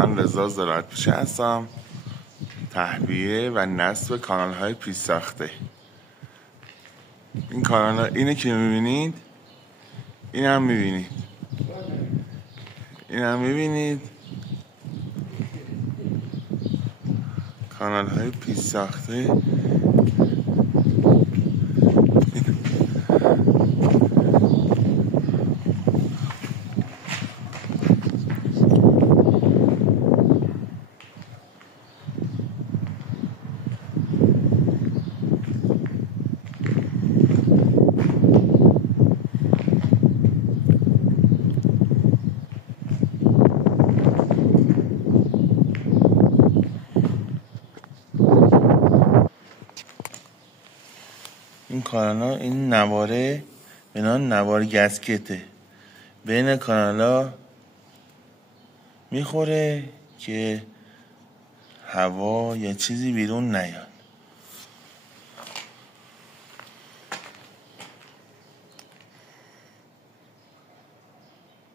من رضا زراعت‌پوش هستم. تهویه و نصب کانال های پیش ساخته. این کانال ها اینه که میبینید، این هم میبینید، کانال های پیش ساخته. این کانال ها، این نواره به نام نوار گسکته بین کانال ها میخوره که هوا یا چیزی بیرون نیاد.